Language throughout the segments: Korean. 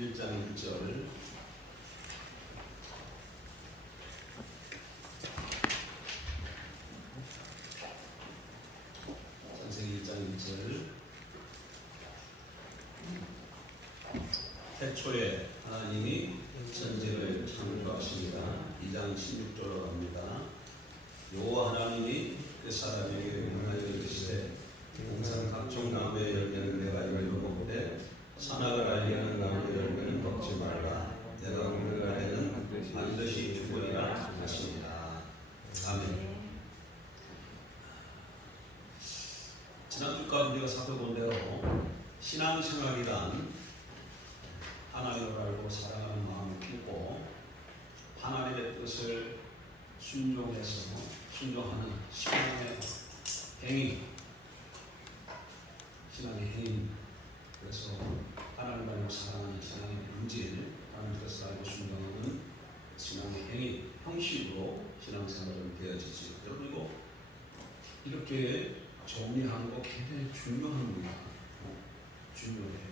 1장 1절 창세기 1장 1절 태초에 하나님이 천지를 창조하십니다. 2장 16절로 갑니다. 여호와 하나님이 그 사람에게 명하여 이르시되 동산 각종 나무의 열매는 내가 이걸로 먹되 선악을 알게 하는 나무의 열매는 먹지 말라. 내가 먹는 날에는 반드시 죽으리라 하십니다. 아멘. 지난주까지 우리가 살펴본 대로 신앙생활이란 하나님을 알고 사랑하는 마음을 품고 하나님의 뜻을 순종해서 순종하는 신앙의 행위, 신앙의 행위. 그래서 하나님을 알고 사랑하는 신앙의 본질, 하나님 뜻을 알고 순종하는 신앙의 행위, 형식으로 신앙생활은 되어지지. 그리고 이렇게 정리하는 거 굉장히 중요합니다. 중요해요.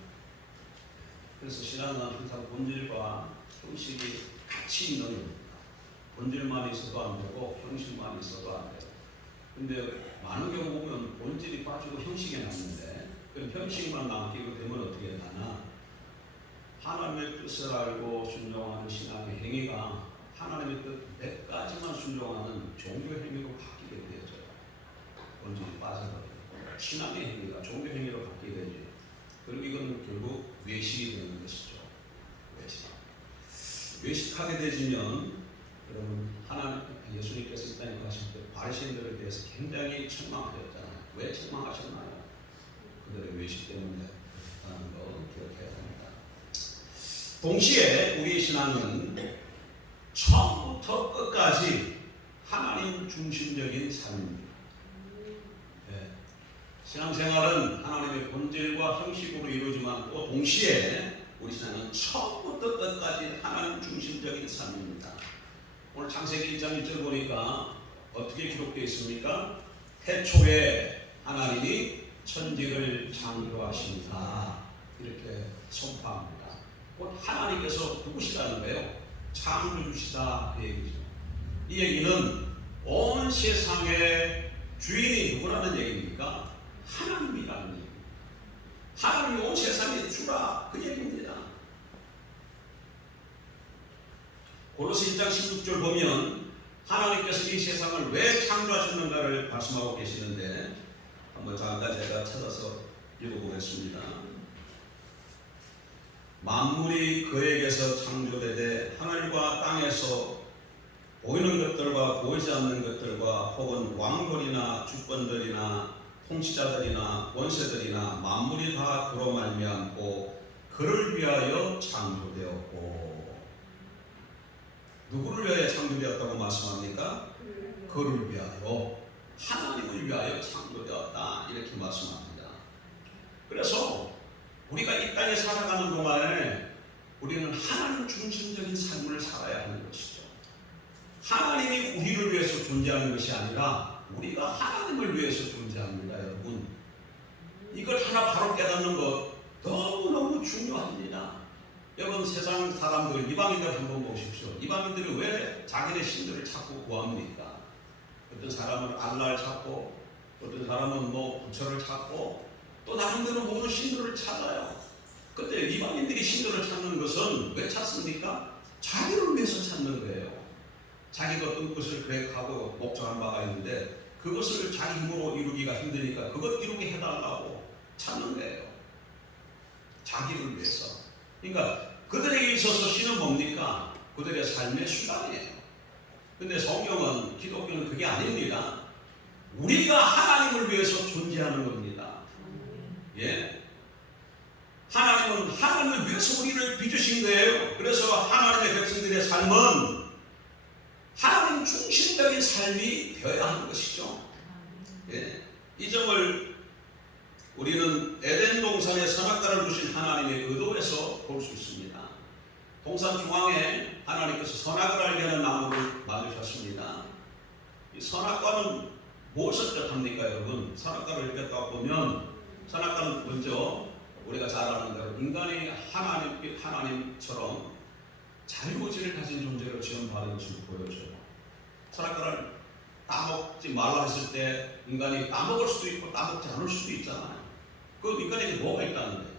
그래서 신앙은 항상 본질과 형식이 같이 있는 겁니다. 본질만 있어도 안 되고 형식만 있어도 안 돼요. 근데 많은 경우 보면 본질이 빠지고 형식이 남는데 그럼 형식만 남게 되면 어떻게 되나? 하나님의 뜻을 알고 순종하는 신앙의 행위가 하나님의 뜻 몇 가지만 순종하는 종교 행위로 바뀌게 되어져요. 본질이 빠져버려요. 신앙의 행위가 종교 행위로 바뀌게 되죠. 그리고 이건 결국 외식이 되는 것이죠. 외식하게 되지면 여러분 하나님 예수님께서 이 땅에 가실 때 바리새인들에 대해서 굉장히 책망하셨잖아요. 왜 책망하셨나요? 그들의 외식 때문에 하는 거 기억해야 합니다. 동시에 우리 신앙은 처음부터 끝까지 하나님 중심적인 삶입니다. 신앙생활은 하나님의 본질과 형식으로 이루어지만 또 동시에 우리 신앙은 처음부터 끝까지 하나님 중심적인 삶입니다. 오늘 창세기 1장 1절 보니까 어떻게 기록되어 있습니까? 태초에 하나님이 천지를 창조하십니다. 이렇게 선포합니다. 곧 하나님께서 누구시다는 거예요? 창조주시다 그 얘기죠. 이 얘기는 온 세상의 주인이 누구라는 얘기입니까? 하나님이라는 얘기입니다. 하나님이 온 세상의 주라 그 얘기입니다. 고로새 1장 16절 보면 하나님께서 이 세상을 왜 창조하셨는가를 말씀하고 계시는데 한번 잠깐 제가 찾아서 읽어보겠습니다. 만물이 그에게서 창조되되 하늘과 땅에서 보이는 것들과 보이지 않는 것들과 혹은 왕들이나 주권들이나 통치자들이나 원세들이나 만물이 다 그로 말미암고 그를 위하여 창조되었고. 누구를 위하여 창조되었다고 말씀합니까? 그를 위하여, 하나님을 위하여 창조되었다 이렇게 말씀합니다. 그래서 우리가 이 땅에 살아가는 동안에 우리는 하나님 중심적인 삶을 살아야 하는 것이죠. 하나님이 우리를 위해서 존재하는 것이 아니라 우리가 하나님을 위해서 존재합니다. 여러분, 이걸 하나 바로 깨닫는 것 너무너무 중요합니다. 여러분, 세상 사람들, 이방인들 한번 보십시오. 이방인들이 왜 자기네 신들을 찾고 구합니까? 어떤 사람은 알라를 찾고, 어떤 사람은 부처를 찾고, 또 나름대로 모든 신들을 찾아요. 근데 이방인들이 신들을 찾는 것은 왜 찾습니까? 자기를 위해서 찾는 거예요. 자기가 어떤 것을 계획하고 목적한 바가 있는데 그것을 자기 힘으로 이루기가 힘드니까 그것 이루게 해달라고 찾는 거예요. 자기를 위해서. 그러니까 그들에게 있어서 신은 뭡니까? 그들의 삶의 수단이에요. 근데 성경은, 기독교는 그게 아닙니다. 우리가 하나님을 위해서 존재하는 겁니다. 예. 하나님은 하나님을 위해서 우리를 빚으신 거예요. 그래서 하나님의 백성들의 삶은 하나님 중심적인 삶이 되어야 하는 것이죠. 예. 이 점을 우리는 에덴 동산에 선악과를 주신 하나님의 의도에서 볼 수 있습니다. 동산 중앙에 하나님께서 선악을 알게 하는 나무를 만드셨습니다. 이 선악과는 무엇을 뜻합니까, 여러분? 선악과를 읽었다 보면 선악과는 먼저 우리가 잘 아는 대로 인간이 하나님처럼 자유의지를 가진 존재로 지원받은 것을 보여줘요. 철학가를 따먹지 말라 했을 때 인간이 따먹을 수도 있고 따먹지 않을 수도 있잖아요. 그 인간에게 뭐가 있다는데?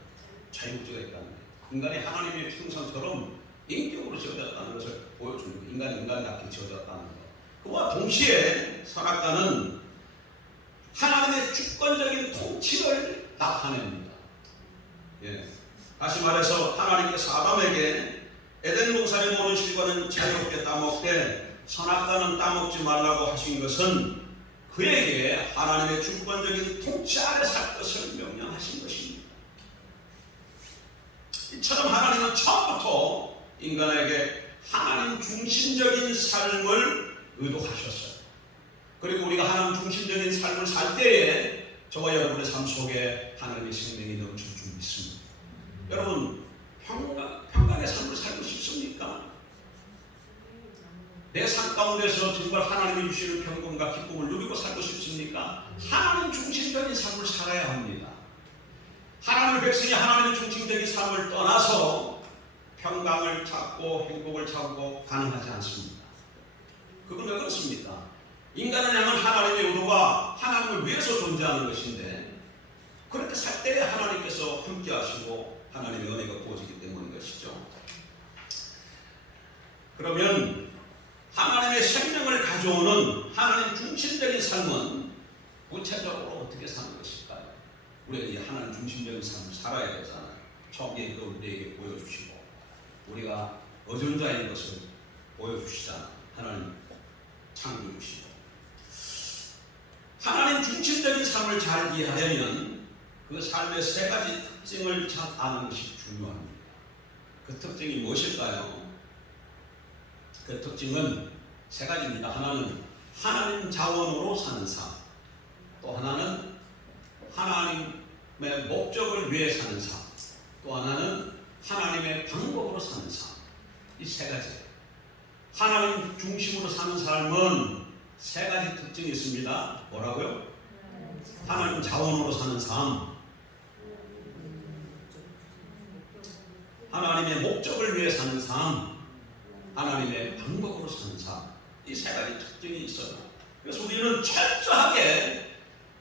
자유의지가 있다는데. 인간이 하나님의 형상처럼 인격으로 지어졌다는 것을 보여줍니다. 인간이 인간답게 지어졌다는 것. 그와 동시에 선악과는 하나님의 주권적인 통치를 나타냅니다. 예. 다시 말해서 하나님께서 아담에게 에덴 동산의 모든 실과는 자유롭게 따먹되 선악과는 따먹지 말라고 하신 것은 그에게 하나님의 주권적인 통치 아래 살 것을 명령하신 것입니다. 이처럼 하나님은 처음부터 인간에게 하나님 중심적인 삶을 의도하셨어요. 그리고 우리가 하나님 중심적인 삶을 살 때에 저와 여러분의 삶 속에 하나님의 생명이 넘칠 줄 믿습니다. 여러분 평강의 삶을 살고 싶습니까? 내 삶 가운데서 정말 하나님이 주시는 평강과 기쁨을 누리고 살고 싶습니까? 하나님 중심적인 삶을 살아야 합니다. 하나님의 백성이 하나님 중심적인 삶을 떠나서 평강을 찾고 행복을 찾고 가능하지 않습니다. 그건 왜 그렇습니까? 인간을 향한 하나님의 의도가 하나님을 위해서 존재하는 것인데 그렇게 살 때에 하나님께서 함께 하시고 하나님의 은혜가 부어지기 때문인 것이죠. 그러면 하나님의 생명을 가져오는 하나님 중심적인 삶은 구체적으로 어떻게 사는 것일까요? 우리가 이 하나님 중심적인 삶을 살아야 되잖아요. 처음에 그 우리에게 보여주시고 우리가 의존자인 것을 보여주시잖아요. 하나님 창조해 주시고 하나님 중심적인 삶을 잘 이해하려면 그 삶의 세 가지 특징을 잘 아는 것이 중요합니다. 그 특징이 무엇일까요? 그 특징은 세 가지입니다. 하나는 하나님 자원으로 사는 삶, 또 하나는 하나님의 목적을 위해 사는 삶, 또 하나는 하나님의 방법으로 사는 삶. 이 세 가지. 하나님 중심으로 사는 삶은 세 가지 특징이 있습니다. 뭐라고요? 하나님 자원으로 사는 삶, 하나님의 목적을 위해 사는 삶, 하나님의 방법으로 사는 삶. 이 세 가지 특징이 있어요. 그래서 우리는 철저하게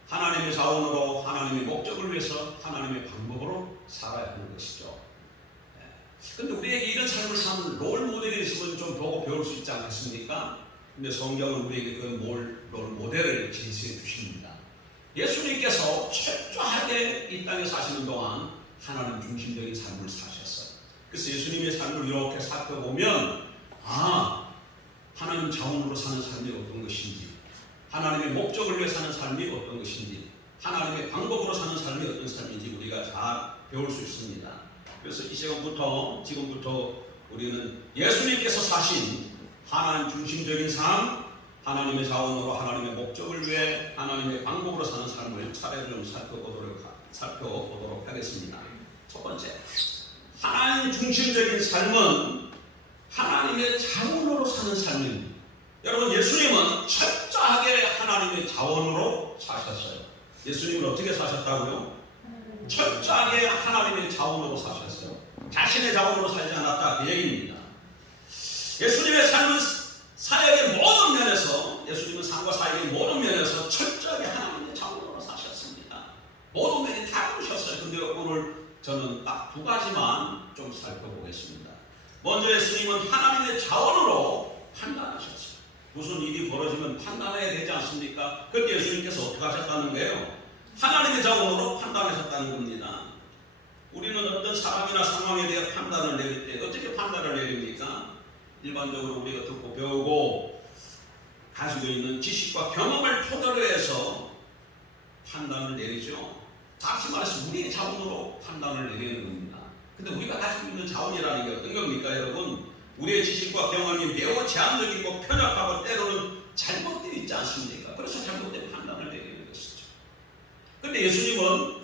하나님의 자원으로 하나님의 목적을 위해서 하나님의 방법으로 살아야 하는 것이죠. 그런데 우리에게 이런 삶을 사는 롤 모델이 있으면 좀 보고 배울 수 있지 않겠습니까? 근데 성경은 우리에게 그 롤 모델을 제시해 주십니다. 예수님께서 철저하게 이 땅에 사시는 동안 하나님 중심적인 삶을 사셨어요. 그래서 예수님의 삶을 이렇게 살펴보면 하나님 자원으로 사는 삶이 어떤 것인지, 하나님의 목적을 위해 사는 삶이 어떤 것인지, 하나님의 방법으로 사는 삶이 어떤 삶인지 우리가 잘 배울 수 있습니다. 그래서 이 지금부터 우리는 예수님께서 사신 하나님 중심적인 삶, 하나님의 자원으로 하나님의 목적을 위해 하나님의 방법으로 사는 삶을 차례로 좀 살펴보도록 하겠습니다. 첫 번째, 하나님 중심적인 삶은 하나님의 자원으로 사는 삶입니다. 여러분, 예수님은 철저하게 하나님의 자원으로 사셨어요. 예수님은 어떻게 사셨다고요? 철저하게 하나님의 자원으로 사셨어요. 자신의 자원으로 살지 않았다, 그 얘기입니다. 예수님의 삶은 사역의 모든 면에서, 예수님은 삶과 사역의 모든 면에서 철저하게 하나님의 자원으로 사셨습니다. 모든 면이 다 그러셨어요. 근데 오늘 저는 딱 두 가지만 좀 살펴보겠습니다. 먼저 예수님은 하나님의 자원으로 판단하셨어요. 무슨 일이 벌어지면 판단해야 되지 않습니까? 그때 예수님께서 어떻게 하셨다는 거예요? 하나님의 자원으로 판단하셨다는 겁니다. 우리는 어떤 사람이나 상황에 대해 판단을 내릴 때 어떻게 판단을 내립니까? 일반적으로 우리가 듣고 배우고 가지고 있는 지식과 경험을 토대로 해서 판단을 내리죠. 다시 말해서 우리의 자원으로 판단을 내리는 겁니다. 근데 우리가 가지고 있는 자원이라는 게 어떤 겁니까, 여러분? 우리의 지식과 경험이 매우 제한적이고 편협하고 때로는 잘못되어 있지 않습니까? 그래서 잘못된 판단을 내리는 것이죠. 근데 예수님은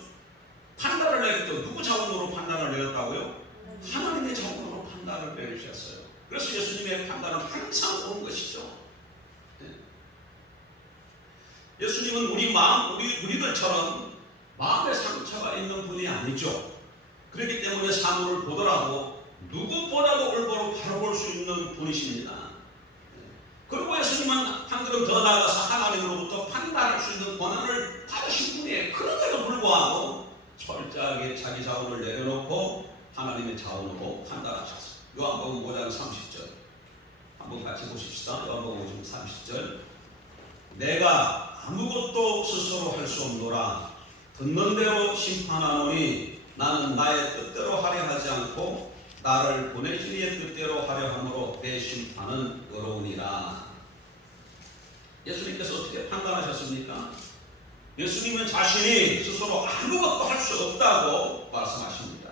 판단을 내릴 때 누구 자원으로 판단을 내렸다고요? 하나님의 자원으로 판단을 내리셨어요. 그래서 예수님의 판단은 항상 옳은 것이죠. 예수님은 우리들처럼 마음의 상처가 있는 분이 아니죠. 그렇기 때문에 사물을 보더라도 누구보다도 올바로 바로 볼 수 있는 분이십니다. 그리고 예수님은 한 걸음 더 나아가서 하나님으로부터 판단할 수 있는 권한을 받으신 분이에요. 그런데도 불구하고 철저하게 자기 자원을 내려놓고 하나님의 자원으로 판단하셨어요. 요한복음 5장 30절 한번 같이 보십시다. 요한복음 5장 30절 내가 아무것도 스스로 할 수 없노라. 듣는 대로 심판하노니 나는 나의 뜻대로 하려 하지 않고 나를 보내신 이의 뜻대로 하려 함으로 내 심판은 의로우니라. 예수님께서 어떻게 판단하셨습니까? 예수님은 자신이 스스로 아무것도 할 수 없다고 말씀하십니다.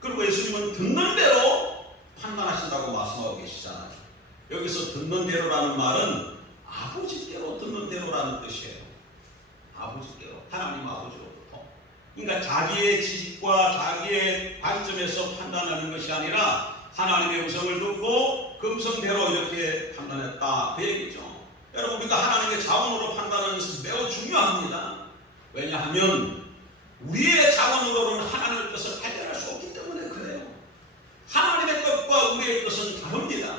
그리고 예수님은 듣는 대로 판단하신다고 말씀하고 계시잖아요. 여기서 듣는 대로라는 말은 아버지께로 듣는 대로라는 뜻이에요. 아버지께로, 하나님 아버지로부터. 그러니까 자기의 지식과 자기의 관점에서 판단하는 것이 아니라 하나님의 음성을 듣고 그 음성대로 이렇게 판단했다 그 얘기죠. 여러분, 우리가 하나님의 자원으로 판단하는 것은 매우 중요합니다. 왜냐하면 우리의 자원으로는 하나님의 뜻을 발견할 수 없기 때문에 그래요. 하나님의 뜻과 우리의 뜻은 다릅니다.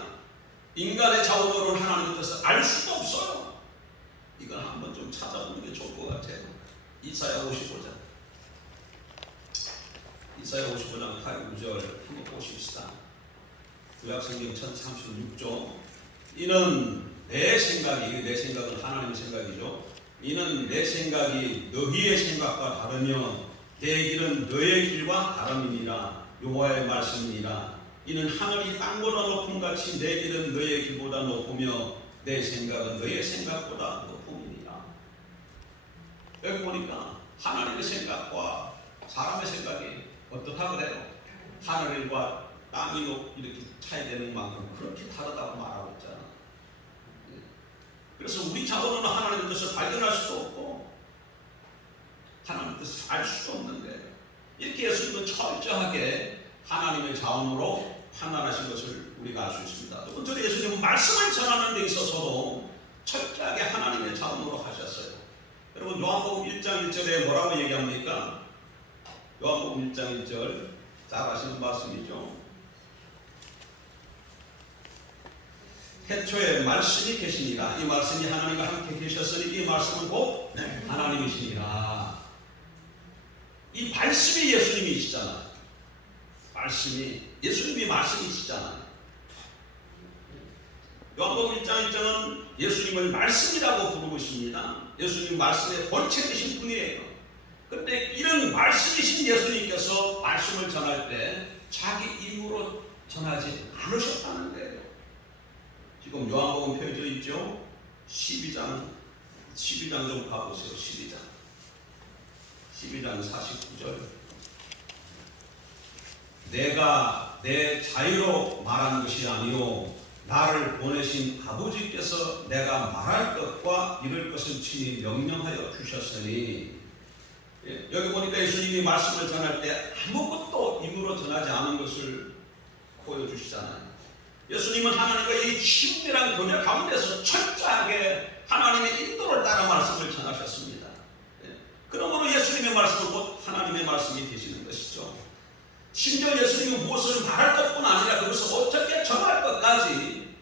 인간의 자원으로는 하나님의 뜻을 알 수도 없어요. 이건 한번 좀 찾아보는 게 좋을 것 같아요. 이사야 55장 8, 9절 한번 보십시다. 구약성경 1036조 이는 내 생각이, 내 생각은 하나님의 생각이죠. 이는 내 생각이 너희의 생각과 다르며 내 길은 너의 길과 다름이니라. 여호와의 말씀이니라. 이는 하늘이 땅보다 높음 같이 내 길은 너의 길보다 높으며 내 생각은 너의 생각보다 높음이니라. 여기 보니까 하나님의 생각과 사람의 생각이 어떻다고 그래요? 하늘과 땅이 이렇게 차이되는 만큼 그렇게 다르다고 말하고 있잖아. 그래서 우리 자원으로는 하나님의 뜻을 발견할 수도 없고 하나님의 뜻을 알 수도 없는데 이렇게 예수님은 철저하게 하나님의 자원으로 판단하신 것을 우리가 알 수 있습니다. 또 번째로 예수님은 말씀을 전하는 데 있어서도 철저하게 하나님의 자원으로 하셨어요. 여러분, 요한복음 1장 1절에 뭐라고 얘기합니까? 요한복음 1장 1절 잘 아시는 말씀이죠. 태초에 말씀이 계시니라. 이 말씀이 하나님과 함께 계셨으니 이 말씀은 곧 하나님이시니라. 이 말씀이 예수님이시잖아요. 말씀이 예수님이 말씀이시잖아요. 요한복음 1장 1절은 예수님을 말씀이라고 부르고 있습니다. 예수님 말씀의 본체이신 분이에요. 그런데 이런 말씀이신 예수님께서 말씀을 전할 때 자기 입으로 전하지 않으셨다는 거예요. 지금 요한복음 펴져 있죠? 12장 좀 가보세요. 12장 49절 내가 내 자유로 말한 것이 아니요 나를 보내신 아버지께서 내가 말할 것과 이룰 것을 친히 명령하여 주셨으니. 여기 보니까 예수님이 말씀을 전할 때 아무것도 입으로 전하지 않은 것을 보여주시잖아요. 예수님은 하나님과 이 친밀한 교제 가운데서 철저하게 하나님의 인도를 따라 말씀을 전하셨습니다. 그러므로 예수님의 말씀은 곧 하나님의 말씀이 되시는 것이죠. 심지어 예수님은 무엇을 말할 것뿐 아니라 그것을 어떻게 전할 것까지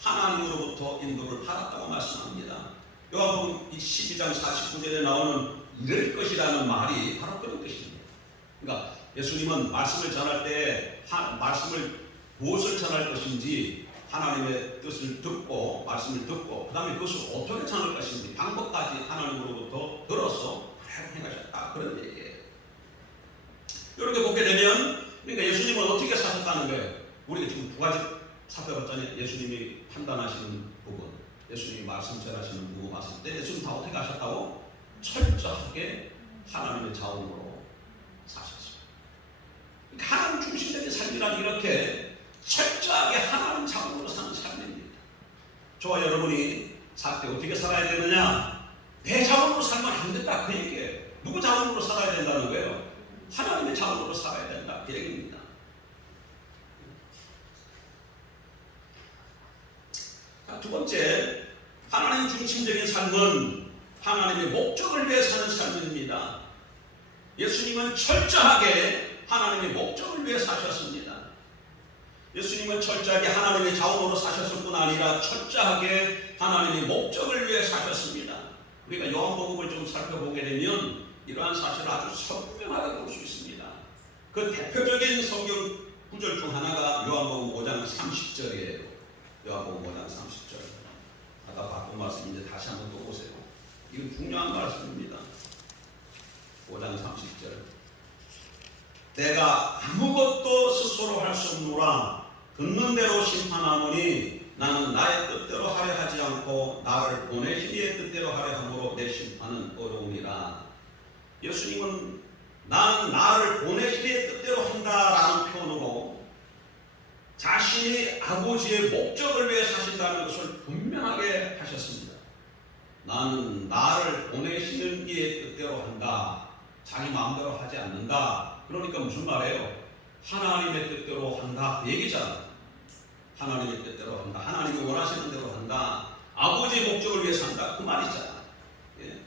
하나님으로부터 인도를 받았다고 말씀합니다. 요한복음 12장 49절에 나오는 이럴 것이라는 말이 바로 그런 것입니다. 그러니까 예수님은 말씀을 전할 때 말씀을 무엇을 전할 것인지 하나님의 뜻을 듣고 말씀을 듣고 그 다음에 그것을 어떻게 전할 것인지 방법까지 하나님으로부터 들어서 행하셨다 그런 얘기예요. 이렇게 보게 되면 그러니까 예수님은 어떻게 사셨다는 거예요. 우리가 지금 두 가지 살펴봤잖아요. 예수님이 판단하시는 부분, 예수님이 말씀 전하시는 부분 봤을 때 예수님 다 어떻게 하셨다고? 철저하게 하나님의 자원으로 사셨어요. 하나님 중심적인 삶이란 이렇게 철저하게 하나님 자원으로 사는 삶입니다. 저와 여러분이 살 때 어떻게 살아야 되느냐? 내 자원으로 살면 안 된다 그 얘기예요. 누구 자원으로 살아야 된다는 거예요? 하나님의 자원으로 살아야 된다 그 얘기입니다. 두 번째, 하나님 중심적인 삶은 하나님의 목적을 위해 사는 삶입니다. 예수님은 철저하게 하나님의 목적을 위해 사셨습니다. 예수님은 철저하게 하나님의 자원으로 사셨을 뿐 아니라 철저하게 하나님의 목적을 위해 사셨습니다. 우리가 요한복음을 좀 살펴보게 되면 이러한 사실을 아주 선명하게 볼 수 있습니다. 그 대표적인 성경 구절 중 하나가 요한복음 5장 30절이에요. 요한복음 5장 30절. 아까 바꾼 말씀인데 다시 한번 또 보세요. 이건 중요한 말씀입니다. 5장 30절. 내가 아무것도 스스로 할 수 없노라. 듣는 대로 심판하노니 나는 나의 뜻대로 하려 하지 않고 나를 보내신 이의 뜻대로 하려 함으로 내 심판은 어려우니라. 예수님은 나는 나를 보내신 이의 뜻대로 한다라는 표현으로 자신이 아버지의 목적을 위해 사신다는 것을 분명하게 하셨습니다. 나는 나를 보내시는 이의 뜻대로 한다. 자기 마음대로 하지 않는다. 그러니까 무슨 말이에요? 하나님의 뜻대로 한다. 그 얘기잖아. 하나님의 뜻대로 한다. 하나님이 원하시는 대로 한다. 아버지의 목적을 위해 산다. 그 말이잖아. 예.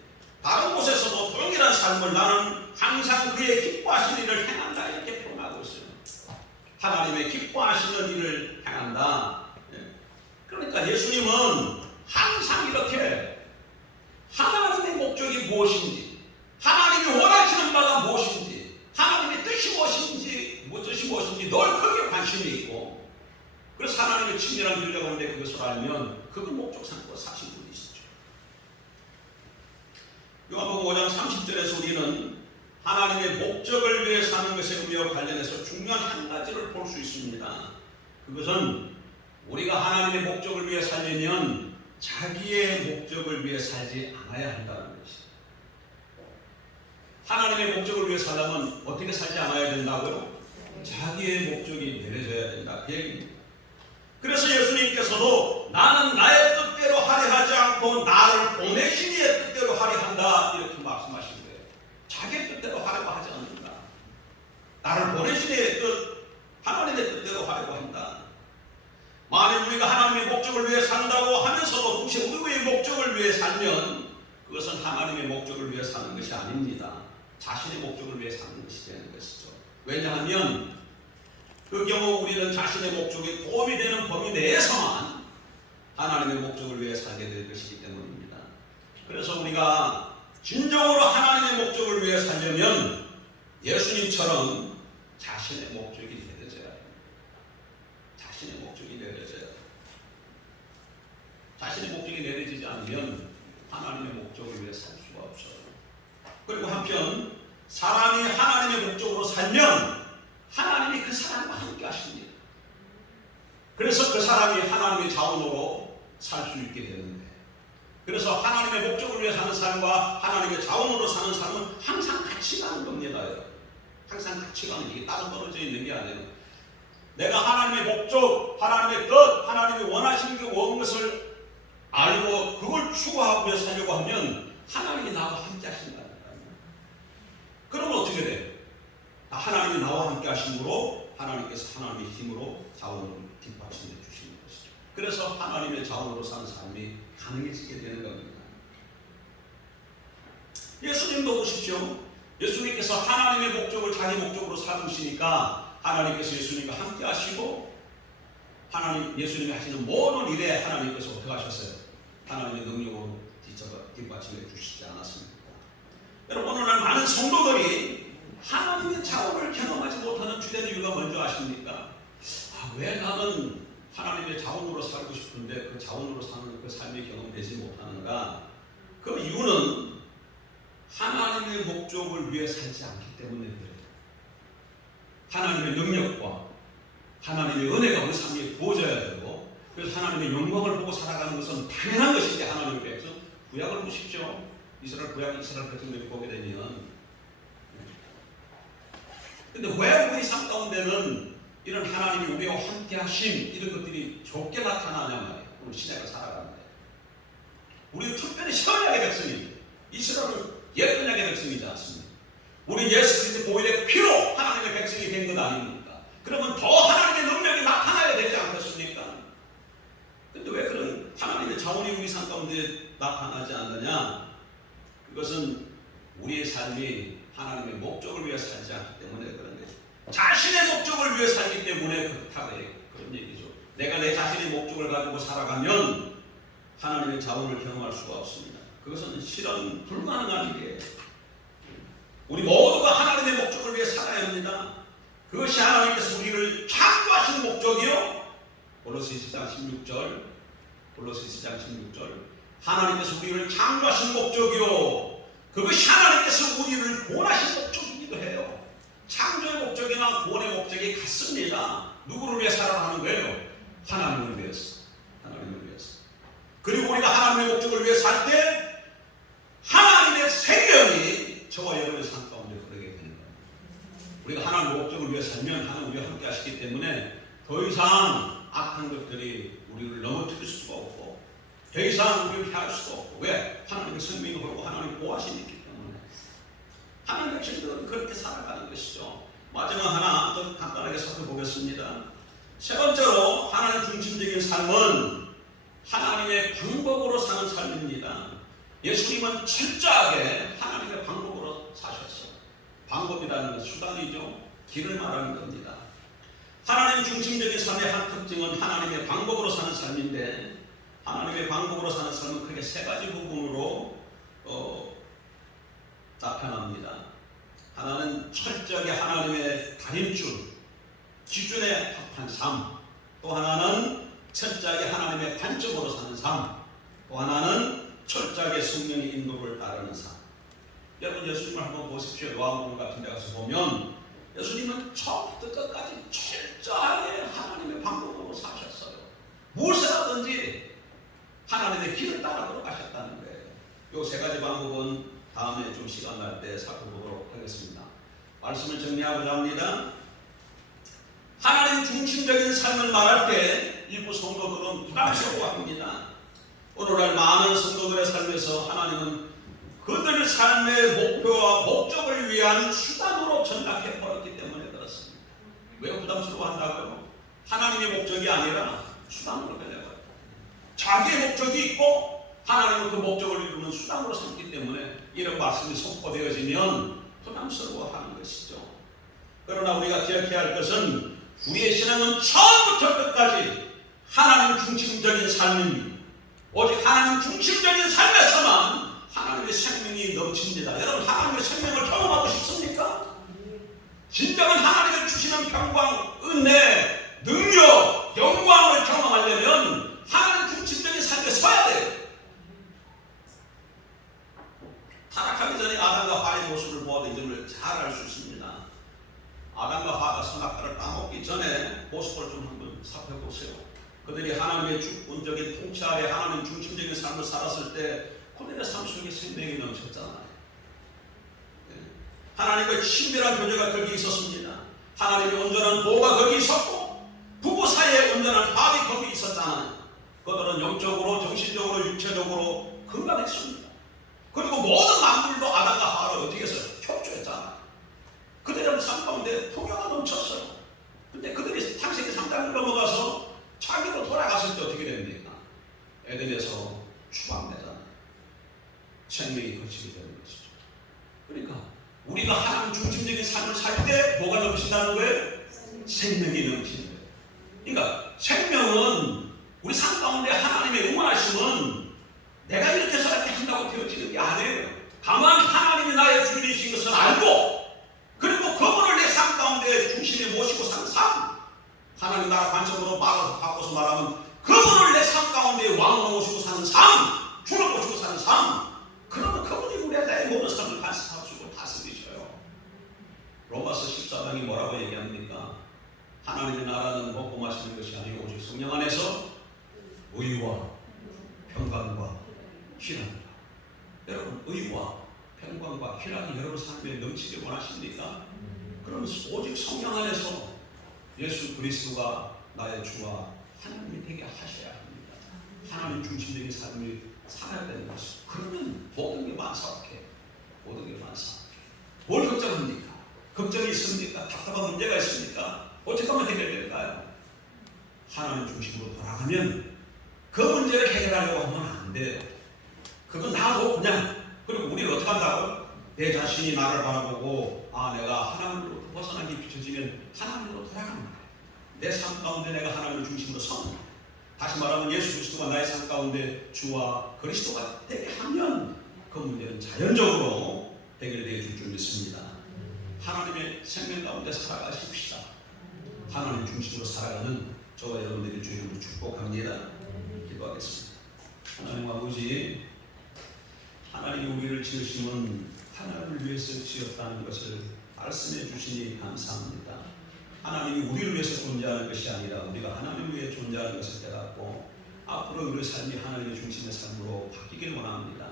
다른 곳에서도 동일한 삶을 나는 항상 그의 기뻐하시는 일을 행한다. 이렇게 표현하고 있어요. 하나님의 기뻐하시는 일을 행한다. 예. 그러니까 예수님은 항상 이렇게 하나님의 목적이 무엇인지, 하나님이 원하시는 바가 무엇인지, 하나님의 뜻이 무엇인지, 뜻이 무엇인지 늘 크게 관심이 있고, 그래서 하나님의 친밀한 교제 가운데 그것을 알면 그걸 목적 삼고 사신 분이시죠. 요한복음 5장 30절에서 우리는 하나님의 목적을 위해 사는 것의 의미와 관련해서 중요한 한 가지를 볼 수 있습니다. 그것은 우리가 하나님의 목적을 위해 살려면 자기의 목적을 위해 살지 않아야 한다는 것이죠. 하나님의 목적을 위해 살려면 어떻게 살지 않아야 된다고요? 자기의 목적이 내려져야 된다. 그 얘기입니다. 그래서 예수님께서도 나는 나의 뜻대로 하려 하지 않고 나를 보내신 이의 뜻대로 하려 한다. 이렇게 말씀하신 거예요. 자기의 뜻대로 하려고 하지 않는다. 나를 보내신 이의 뜻, 하나님의 뜻대로 하려고 한다. 만약 우리가 하나님의 목적을 위해 산다고 하면서도 혹시 우리의 목적을 위해 살면 그것은 하나님의 목적을 위해 사는 것이 아닙니다. 자신의 목적을 위해 사는 것이 되는 것이죠. 왜냐하면 그 경우 우리는 자신의 목적에 도움이 되는 범위 내에서만 하나님의 목적을 위해 살게 될 것이기 때문입니다. 그래서 우리가 진정으로 하나님의 목적을 위해 살려면 예수님처럼 자신의 목적이 내려져야 합니다. 자신의 목적이 내려져야 합니다. 자신의 목적이 내려지지 않으면 하나님의 목적을 위해 살 수가 없어요. 그리고 한편 사람이 하나님의 목적으로 살면 하나님이 그 사람과 함께 하십니다. 그래서 그 사람이 하나님의 자원으로 살 수 있게 되는데, 그래서 하나님의 목적을 위해 사는 삶과 하나님의 자원으로 사는 삶은 항상 같이 가는 겁니다. 항상 같이 가는, 이게 따로 떨어져 있는 게 아니에요. 내가 하나님의 목적, 하나님의 뜻, 하나님이 원하시는 게 온 것을 알고 그걸 추구하며 살려고 하면 하나님이 나와 함께 하신다는 거예요. 그러면 어떻게 돼요? 하나님이 나와 함께 하심으로 하나님께서 하나님의 힘으로 자원을 기뻐하시며 주시는 것이죠. 그래서 하나님의 자원으로 사는 삶이 가능해지게 되는 겁니다. 예수님도 보십시오. 예수님께서 하나님의 목적을 자기 목적으로 삼으시니까 하나님께서 예수님과 함께 하시고, 하나님 예수님이 하시는 모든 일에 하나님께서 어떻게 하셨어요? 하나님의 능력으로 뒷받침해 주시지 않았습니까? 여러분, 오늘날 많은 성도들이 하나님의 자원을 경험하지 못하는 주된 이유가 뭔지 아십니까? 왜 나는 하나님의 자원으로 살고 싶은데 그 자원으로 사는 그 삶이 경험되지 못하는가? 그 이유는 하나님의 목적을 위해 살지 않기 때문에 그래요. 하나님의 능력과 하나님의 은혜가 우리 삶에 부어져야 되고, 그래서 하나님의 영광을 보고 살아가는 것은 당연한 것인지 하나님의 백성, 구약을 보십시오. 구약 이스라엘 백성들이 보게 되면, 근데 왜 우리 삶 가운데는 이런 하나님이 우리와 함께 하심, 이런 것들이 좋게 나타나냐 말이에요. 우리 시대를 살아가는데. 우리는 특별히 선약의 백성입니다. 이스라엘은 옛 언약의 백성이지 않습니까? 우리 예수 그리스도 보혈의 피로 하나님의 백성이 된 것 아닙니까? 그러면 더 하나님의 능력이 나타나야 되지 않겠습니까? 근데 왜 그런 하나님의 자원이 우리 삶 가운데 나타나지 않느냐? 그것은 우리의 삶이 하나님의 목적을 위해 살지 않기 때문에 그런 거예요. 자신의 목적을 위해 살기 때문에 그렇다고 해요. 그런 얘기죠. 내가 내 자신의 목적을 가지고 살아가면 하나님의 자원을 경험할 수가 없습니다. 그것은 실현 불가능한 일이에요. 우리 모두가 하나님의 목적을 위해 살아야 합니다. 그것이 하나님께서 우리를 창조하신 목적이요. 골로새서 16장 16절 하나님께서 우리를 창조하신 목적이요. 그것이 하나님께서 우리를 구원하신 목적이기도 해요. 창조의 목적이나 구원의 목적이 같습니다. 누구를 위해 살아가는 거예요? 하나님을 위해서. 하나님을 위해서. 그리고 우리가 하나님의 목적을 위해 살 때 하나님의 생명이 저와 여러분의 삶 가운데 흐르게 되는 거예요. 우리가 하나님의 목적을 위해 살면 하나님 우리와 함께 하시기 때문에 더 이상 악한 것들이 우리를 넘어뜨릴 수가 없고 더 이상 우리를 피할 수도 없고. 왜? 하나님의 생명이 흐르고 하나님의 보호하심이 있기 때문에. 하나님의 백성들은 그렇게 살아가는 것이죠. 마지막 하나 더 간단하게 살펴보겠습니다. 세 번째로 하나님 중심적인 삶은 하나님의 방법으로 사는 삶입니다. 예수님은 철저하게 하나님의 방법으로 사셨어요. 방법이라는 건 수단이죠. 길을 말하는 겁니다. 하나님 중심적인 삶의 한 특징은 하나님의 방법으로 사는 삶인데, 하나님의 방법으로 사는 삶은 크게 세 가지 부분으로 나타납니다. 하나는 철저하게 하나님의 다림줄, 기준에 합한 삶. 또 하나는 철저하게 하나님의 관점으로 사는 삶. 또 하나는 철저하게 성령의 인도를 따르는 삶. 여러분 예수님을 한번 보십시오. 요한복음 같은 데 가서 보면 예수님은 처음부터 끝까지 철저하게 하나님의 방법으로 사셨어요. 무엇을 하든지 하나님의 길을 따라 걸어가셨다는 거예요. 이 세 가지 방법은 다음에 좀 시간 날 때 살펴보도록 하겠습니다. 말씀을 정리하고자 합니다. 하나님 중심적인 삶을 말할 때 일부 성도들은 부담스러워합니다. 오늘날 많은 성도들의 삶에서 하나님은 그들의 삶의 목표와 목적을 위한 수단으로 전락해버렸기 때문에 그렇습니다. 왜 부담스러워한다고요? 하나님의 목적이 아니라 수단으로 변해버려요. 자기의 목적이 있고 하나님은 그 목적을 이루는 수단으로 삼기 때문에 이런 말씀이 선포되어지면 부담스러워하는 것이죠. 그러나 우리가 기억해야 할 것은 우리의 신앙은 처음부터 끝까지 하나님 중심적인 삶입니다. 오직 하나님 중심적인 삶에서만 하나님의 생명이 넘칩니다. 여러분 하나님의 생명을 경험하고 싶습니까? 진정한 하나님의 주시는 평강, 은혜, 능력, 영광을 경험하려면 하나님 중심적인 삶에 서야 돼요. 타락하기 전에 아담과 하와의 모습을 보아도 이 점을 잘 알 수 있습니다. 아담과 하와가 선악과를 따먹기 전에 모습을 좀 한번 살펴보세요. 그들이 하나님의 주권적인 통치 아래 하나님 중심적인 삶을 살았을 때 그들의 삶 속에 생명이 넘쳤잖아요. 하나님과 친밀한 교제가 거기 있었습니다. 하나님의 온전한 보호가 거기 있었고 부부 사이에 온전한 화합이 거기 있었잖아요. 그들은 영적으로, 정신적으로, 육체적으로 건강했습니다. 그리고 모든 만물도 아담과 하와를 어떻게 했어요? 협조했잖아요. 그들은 삶 가운데 풍요가 넘쳤어요. 근데 그들이 창세기 3장을 넘어가서 자기로 돌아갔을 때 어떻게 됩니까? 에덴에서 추방되잖아요. 생명이 거치게 되는 것이죠. 그러니까 우리가 하나님 중심적인 삶을 살 때 뭐가 넘친다는 거예요? 생명이 넘치는 거예요. 그러니까 생명은 우리 삶 가운데 하나님의 응원하심은 내가 이렇게 해서 이렇게 한다고 되어지는 게 아니에요. 다만 하나님이 나의 주인이신 것을 알고 그리고 그분을 내 삶 가운데 중심에 모시고 사는 삶. 하나님 나라 관점으로 바꿔서 말하면 그분을 내 삶 가운데 왕으로 모시고 사는 삶, 주를 모시고 사는 삶. 그러면 그분이 우리의 내 모든 삶을 간섭하시고 다스리셔요. 로마서 14장이 뭐라고 얘기합니까? 하나님의 나라는 먹고 마시는 것이 아니고 오직 성령 안에서 의와 평강과 희락이라. 여러분 의와 평강과 희락이 여러분 삶에 넘치게 원하십니까? 그러면 오직 성령 안에서 예수 그리스도가 나의 주와 하나님이 되게 하셔야 합니다. 하나님 중심적인 삶을 살아야 되는 것이죠. 그러면 모든 게 만사오케. 모든 게 만사오케. 뭘 걱정합니까? 걱정이 있습니까? 답답한 문제가 있습니까? 어떻게 하면 해결될까요? 하나님 중심으로 돌아가면 그 문제를 해결하려고 하면 안 돼요. 그건 나도 그냥. 그리고 우리는 어떻게 한다고? 내 자신이 나를 바라보고 아 내가 하나님으로부터 벗어나게 비춰지면 하나님으로 돌아갑니다. 내 삶 가운데 내가 하나님을 중심으로 섭니다. 다시 말하면 예수 그리스도가 나의 삶 가운데 주와 그리스도가 되게 하면 그 문제는 자연적으로 해결되어 줄 줄 믿습니다. 하나님의 생명 가운데 살아가십시다. 하나님 중심으로 살아가는 저와 여러분들의 주님으로 축복합니다. 기도하겠습니다. 하나님 아버지, 하나님이 우리를 지으심은 하나님을 위해서 지었다는 것을 말씀해 주시니 감사합니다. 하나님이 우리를 위해서 존재하는 것이 아니라 우리가 하나님을 위해 존재하는 것을 깨닫고 앞으로 우리의 삶이 하나님의 중심의 삶으로 바뀌길 원합니다.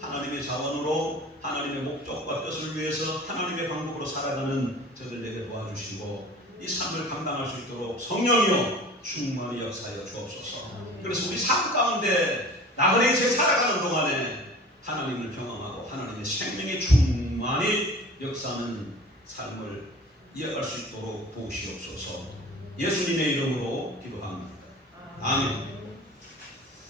하나님의 자원으로 하나님의 목적과 뜻을 위해서 하나님의 방법으로 살아가는 저들에게 도와주시고 이 삶을 감당할 수 있도록 성령이여 충만히 역사하여 주옵소서. 그래서 우리 삶 가운데 나그네 인생 살아가는 동안에 하나님을 경험하고 하나님의 생명의 충만히 역사하는 삶을 이어갈 수 있도록 도우시옵소서. 예수님의 이름으로 기도합니다. 아멘.